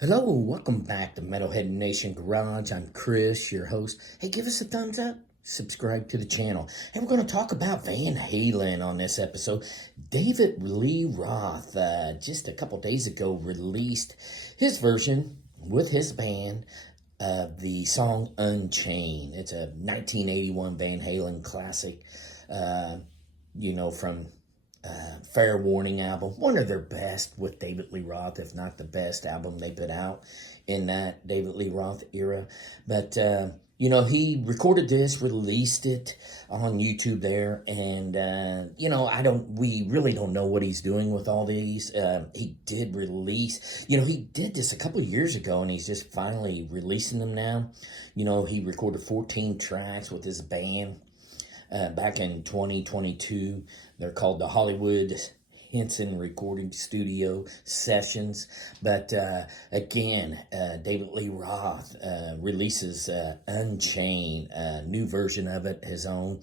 Hello, welcome back to Metalhead Nation Garage. I'm Chris, your host. Hey, give us a thumbs up, subscribe to the channel. And we're going to talk about Van Halen on this episode. David Lee Roth, just a couple days ago, released his version with his band of the song Unchained. It's a 1981 Van Halen classic, from Fair Warning album, one of their best with David Lee Roth, if not the best album they put out in that David Lee Roth era. But he recorded this, released it on YouTube there, and we really don't know what he's doing with all these. He did release, he did this a couple of years ago, and he's just finally releasing them now. He recorded 14 tracks with his band. Back in 2022. They're called the Hollywood Henson Recording Studio Sessions. But again, David Lee Roth releases Unchained, a new version of it, his own.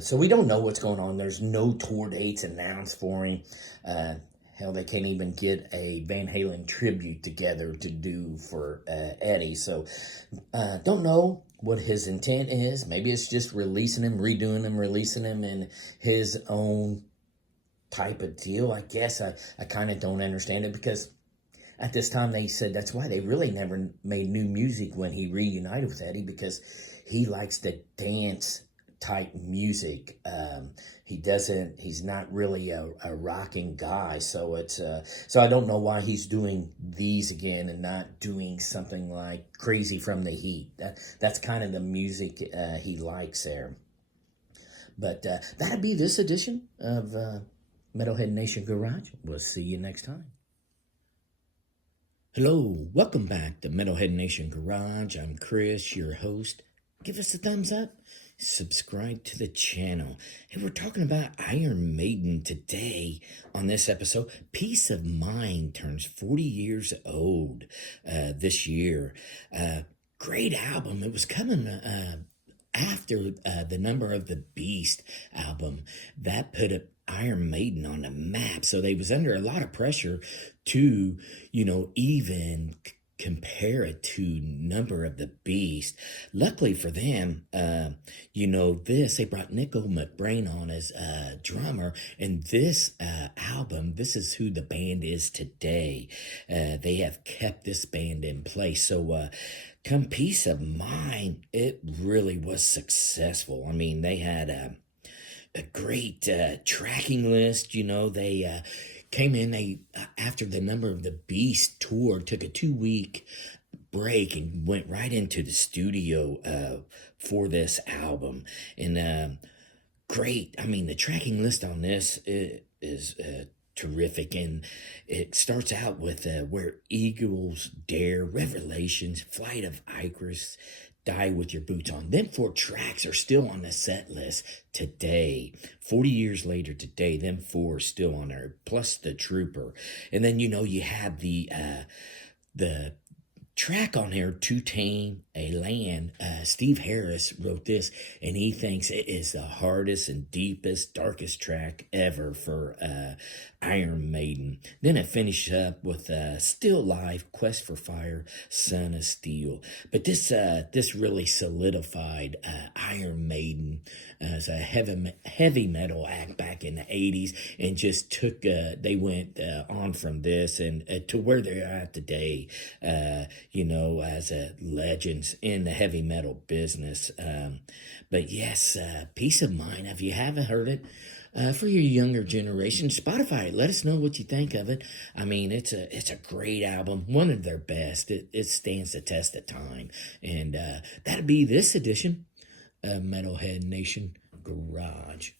So we don't know what's going on. There's no tour dates announced for him. Hell, they can't even get a Van Halen tribute together to do for Eddie. So don't know what his intent is. Maybe it's just releasing him, redoing him, releasing him in his own type of deal. I guess I kind of don't understand it, because at this time they said that's why they really never made new music when he reunited with Eddie, because he likes the dance type music. He's not really a rocking guy, so so I don't know why he's doing these again and not doing something like Crazy from the Heat. That's kind of the music he likes there. But that'll be this edition of Metalhead Nation Garage. We'll see you next time. Hello, welcome back to Metalhead Nation Garage. I'm Chris, your host. Give us a thumbs up, subscribe to the channel. Hey, we're talking about Iron Maiden today on this episode. Peace of Mind turns 40 years old this year. Great album. It was coming after the Number of the Beast album. That put Iron Maiden on the map. So they was under a lot of pressure to, even compare it to Number of the Beast. Luckily for them, they brought Nico McBrain on as drummer, and this album, this is who the band is today. They have kept this band in place. So come Peace of Mind, it really was successful. I mean, they had a great tracking list. They came in, after the Number of the Beast tour, took a 2-week break and went right into the studio for this album. And great. I mean, the tracking list on this is terrific. And it starts out with Where Eagles Dare, Revelations, Flight of Icarus, Die With Your Boots On. Them 4 tracks are still on the set list today. 40 years later today, them 4 are still on there, plus the Trooper. And then, you have the track on there, Too Tame a Land. Steve Harris wrote this, and he thinks it is the hardest and deepest, darkest track ever for Iron Maiden. Then it finishes up with Still Life, Quest for Fire, Son of Steel. But this really solidified Iron Maiden as a heavy metal act back in the 80s, and just took they went on from this and to where they're at today, as legends in the heavy metal business. But yes, Peace of Mind, if you haven't heard it, for your younger generation, Spotify, let us know what you think of it. I mean, it's a great album, one of their best. It stands the test of time. And that'll be this edition of Metalhead Nation Garage.